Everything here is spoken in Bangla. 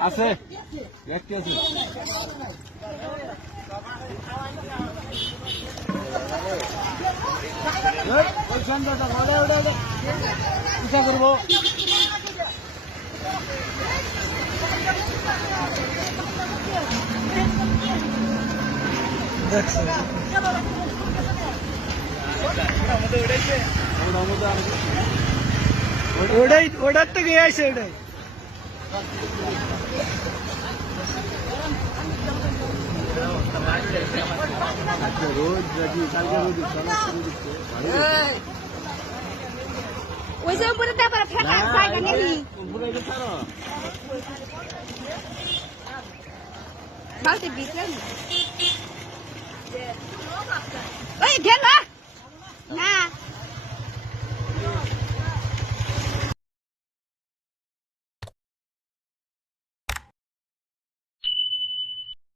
আছে? ব্যক্তি আছে। পয়সা করব। ওটাই ওটার তো গিয়ে আসে ওটাই। ওই যে উপরে তারপরে ফেটা জায়গা নেই। Bakit bitin?